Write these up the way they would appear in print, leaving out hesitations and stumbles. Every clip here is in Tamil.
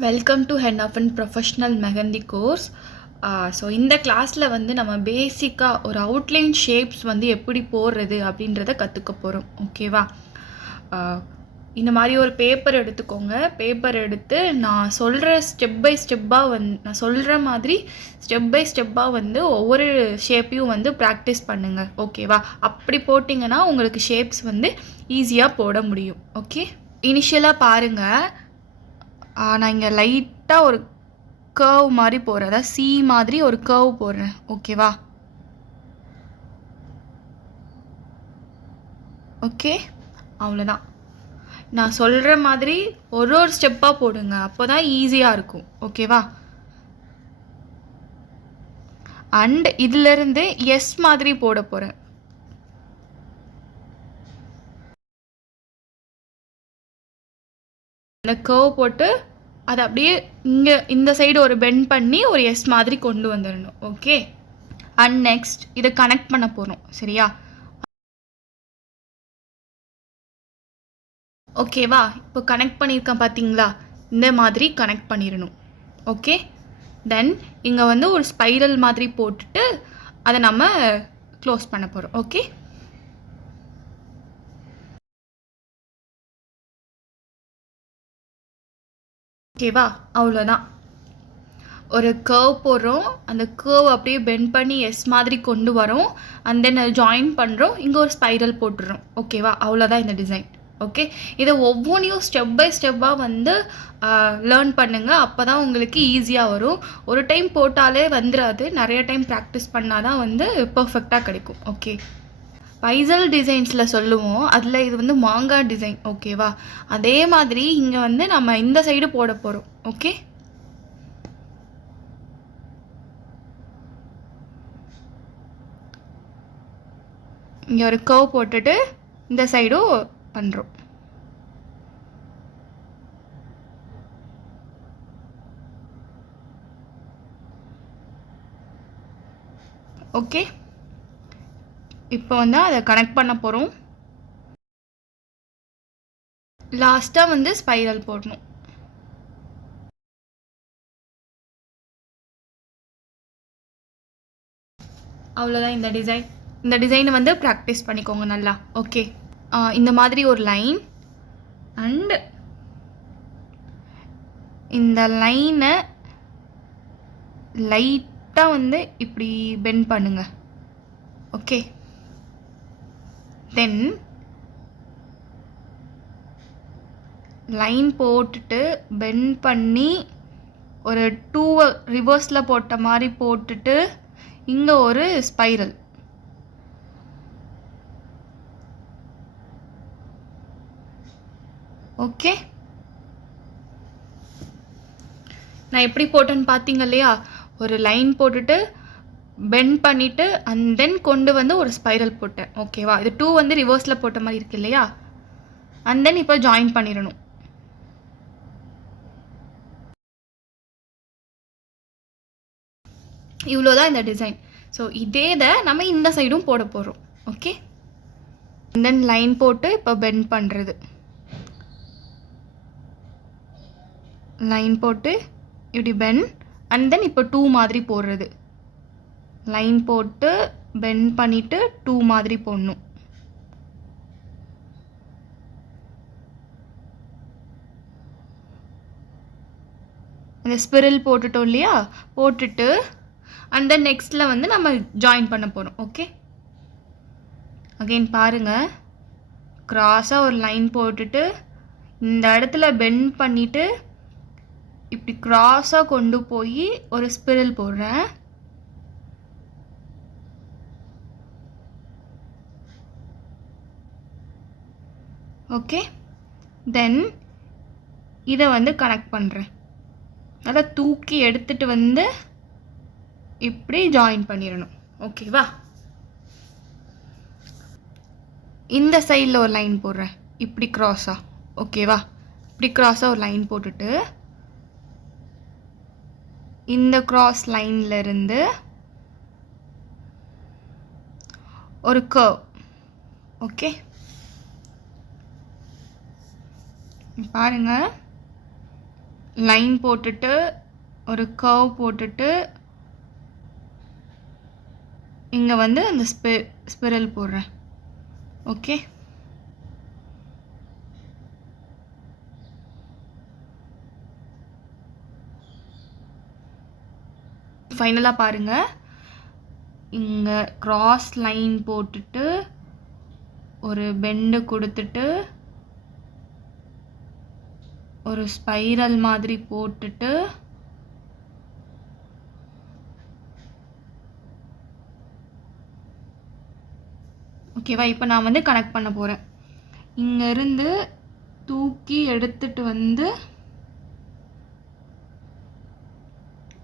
Welcome to Hennafun professional mehndi course. So இந்த கிளாஸில் வந்து நம்ம பேசிக்காக ஒரு அவுட்லைன் ஷேப்ஸ் வந்து எப்படி போடுறது அப்படின்றத கற்றுக்க போகிறோம். ஓகேவா? இந்த மாதிரி ஒரு பேப்பர் எடுத்துக்கோங்க. பேப்பர் எடுத்து நான் சொல்கிற ஸ்டெப் பை ஸ்டெப்பாக நான் சொல்கிற மாதிரி ஸ்டெப் பை ஸ்டெப்பாக வந்து ஒவ்வொரு ஷேப்பையும் வந்து ப்ராக்டிஸ் பண்ணுங்கள். ஓகேவா? அப்படி போட்டிங்கன்னா உங்களுக்கு ஷேப்ஸ் வந்து ஈஸியாக போட முடியும். ஓகே, இனிஷியலாக பாருங்கள். நான் இங்கே லைட்டாக ஒரு கர்வ் மாதிரி போடுறேன், அதாவது சி மாதிரி ஒரு கர்வ் போடுறேன். ஓகேவா? ஓகே, அவ்வளோதான். நான் சொல்கிற மாதிரி ஒரு ஒரு ஸ்டெப்பாக போடுங்க, அப்போ தான் ஈஸியாக இருக்கும். ஓகேவா? அண்ட் இதிலிருந்து எஸ் மாதிரி போட போகிறேன். அந்த கர்வ் போட்டு அதை அப்படியே இங்கே இந்த சைடு ஒரு பெண்ட் பண்ணி ஒரு எஸ் மாதிரி கொண்டு வந்துடணும். ஓகே, அண்ட் நெக்ஸ்ட் இதை கனெக்ட் பண்ண போகிறோம். சரியா? ஓகேவா? இப்போ கனெக்ட் பண்ணியிருக்கேன் பார்த்தீங்களா? இந்த மாதிரி கனெக்ட் பண்ணிடணும். ஓகே, தென் இங்கே வந்து ஒரு ஸ்பைரல் மாதிரி போட்டுட்டு அதை நம்ம க்ளோஸ் பண்ண போகிறோம். ஓகே, ஓகேவா? அவ்வளோதான். ஒரு கர்வ் போடுறோம், அந்த கர்வ் அப்படியே பெண்ட் பண்ணி எஸ் மாதிரி கொண்டு வரோம், அண்ட் தென் ஜாயின் பண்ணுறோம், இங்கே ஒரு ஸ்பைரல் போட்டுடுறோம். ஓகேவா? அவ்வளோதான் இந்த டிசைன். ஓகே, இதை ஒவ்வொன்றையும் ஸ்டெப் பை ஸ்டெப்பாக வந்து லேர்ன் பண்ணுங்கள். அப்போ தான் உங்களுக்கு ஈஸியாக வரும். ஒரு டைம் போட்டாலே வந்துடாது, நிறைய டைம் ப்ராக்டிஸ் பண்ணால் தான் வந்து பர்ஃபெக்டாக கிடைக்கும். ஓகே, பைசல் டிசைன்ஸில் சொல்லுவோம், அதில் இது வந்து மாங்காய் டிசைன். ஓகேவா? அதே மாதிரி இங்கே வந்து நம்ம இந்த சைடு போட போகிறோம். ஓகே, இங்கே ஒரு கர்வ் போட்டுட்டு இந்த சைடும் பண்ணுறோம். ஓகே, இப்போ வந்து அதை கனெக்ட் பண்ண போகிறோம். லாஸ்ட்டாக வந்து ஸ்பைரல் போடணும். அவ்வளோதான் இந்த டிசைன். இந்த டிசைனை வந்து ப்ராக்டிஸ் பண்ணிக்கோங்க நல்லா. ஓகே, இந்த மாதிரி ஒரு லைன் அண்ட் இந்த லைனை லைட்டாக வந்து இப்படி பெண்ட் பண்ணுங்க. ஓகே, தென் லைன் போட்டுட்டு பெண்ட் பண்ணி ஒரு 2 ரிவர்ஸில் போட்ட மாதிரி போட்டுட்டு இங்கே ஒரு ஸ்பைரல். ஓகே, நான் எப்படி போட்டேன்னு பார்த்தீங்க இல்லையா? ஒரு லைன் போட்டுட்டு பெண்ட் பண்ணிவிட்டு அண்ட் தென் கொண்டு வந்து ஒரு ஸ்பைரல் போட்டேன். ஓகேவா? இது 2 வந்து ரிவர்ஸில் போட்ட மாதிரி இருக்கு இல்லையா? அண்ட் தென் இப்போ ஜாயின் பண்ணிடணும். இவ்வளோதான் இந்த டிசைன். ஸோ இதே நம்ம இந்த சைடும் போட போகிறோம். ஓகே, தென் லைன் போட்டு இப்போ பெண்ட் பண்ணுறது, லைன் போட்டு இப்படி பெண்ட் அண்ட் தென் இப்போ 2 மாதிரி போடுறது, லைன் போட்டு பெண்ட் பண்ணிவிட்டு 2 மாதிரி போடணும். இந்த ஸ்பிரல் போட்டுட்டோம் இல்லையா? போட்டுட்டு அண்ட் தென் நெக்ஸ்ட்டில் வந்து நம்ம ஜாயின் பண்ண போகிறோம். ஓகே, அகெயின் பாருங்கள், க்ராஸாக ஒரு லைன் போட்டுட்டு இந்த இடத்துல பெண்ட் பண்ணிவிட்டு இப்படி க்ராஸாக கொண்டு போய் ஒரு ஸ்பிரல் போடுறேன். ஓகே, தென் இதை வந்து கனெக்ட் பண்ணுறேன். அதை தூக்கி எடுத்துகிட்டு வந்து இப்படி ஜாயின் பண்ணிடணும். ஓகேவா? இந்த சைடில் ஒரு லைன் போடுறேன், இப்படி க்ராஸாக. ஓகேவா? இப்படி க்ராஸாக ஒரு லைன் போட்டுட்டு இந்த க்ராஸ் லைனில் இருந்து ஒரு கர்வ். ஓகே, பாருங்கள், லைன் போட்டுட்டு ஒரு கர்வ் போட்டுட்டு இங்கே வந்து அந்த ஸ்பிரல் போடுறேன். ஓகே, ஃபைனலாக பாருங்கள், இங்கே கிராஸ் லைன் போட்டுட்டு ஒரு பெண்டு கொடுத்துட்டு ஒரு ஸ்பைரல் மாதிரி போட்டுட்டு ஓகேவா. இப்போ நான் வந்து கனெக்ட் பண்ண போகிறேன். இங்கேருந்து தூக்கி எடுத்துட்டு வந்து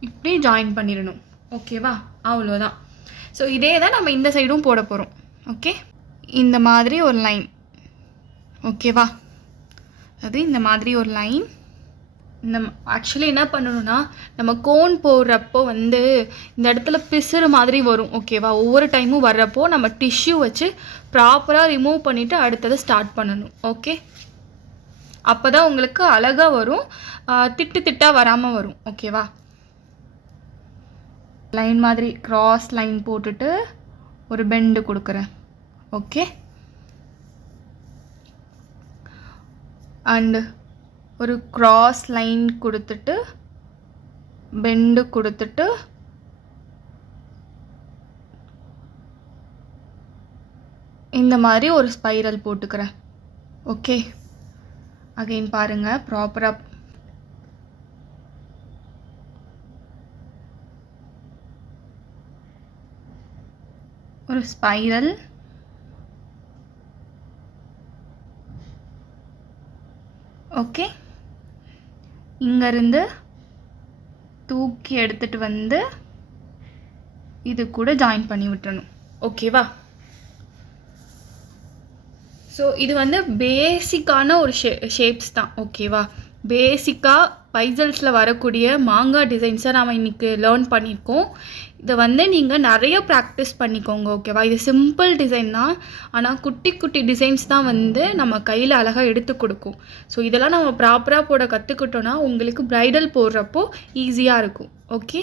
இப்படி ஜாயின் பண்ணிடணும். ஓகேவா, அவ்வளோதான். ஸோ இதே தான் நம்ம இந்த சைடும் போட போகிறோம். ஓகே, இந்த மாதிரி ஒரு லைன். ஓகேவா, அது இந்த மாதிரி ஒரு லைன். இந்த ஆக்சுவலி என்ன பண்ணணும்னா, நம்ம கோன் போடுறப்போ வந்து இந்த இடத்துல பிசுறு மாதிரி வரும். ஓகேவா, ஒவ்வொரு டைமும் வர்றப்போ நம்ம டிஷ்யூ வச்சு ப்ராப்பராக ரிமூவ் பண்ணிவிட்டு அடுத்தது ஸ்டார்ட் பண்ணணும். ஓகே, அப்போ தான் உங்களுக்கு அழகாக வரும், திட்டு திட்டாக வராமல் வரும். ஓகேவா, லைன் மாதிரி கிராஸ் லைன் போட்டுட்டு ஒரு பெண்டு கொடுக்குறேன். ஓகே, அண்டு ஒரு கிராஸ் லைன் கொடுத்துட்டு பெண்டு கொடுத்துட்டு இந்த மாதிரி ஒரு ஸ்பைரல் போட்டுக்கிறேன். ஓகே, அகைன் பாருங்கள், ப்ராப்பராக ஒரு ஸ்பைரல். ஓகே, இங்கேருந்து தூக்கி எடுத்துகிட்டு வந்து இது கூட ஜாயின் பண்ணி விட்டுறணும். ஓகேவா, ஸோ இது வந்து பேசிக்கான ஒரு ஷேப்ஸ் தான். ஓகேவா, பேசிக்காக பைசல்ஸில் வரக்கூடிய மாங்காய் டிசைன்ஸை நாம் இன்றைக்கி லேர்ன் பண்ணியிருக்கோம். இதை வந்து நீங்கள் நிறைய ப்ராக்டிஸ் பண்ணிக்கோங்க. ஓகேவா, இது சிம்பிள் டிசைன் தான், ஆனால் குட்டி குட்டி டிசைன்ஸ் தான் வந்து நம்ம கையில் அழகாக எடுத்து கொடுக்கும். ஸோ இதெல்லாம் நம்ம ப்ராப்பராக போட கற்றுக்கிட்டோன்னா உங்களுக்கு ப்ரைடல் போடுறப்போ ஈஸியாக இருக்கும். ஓகே.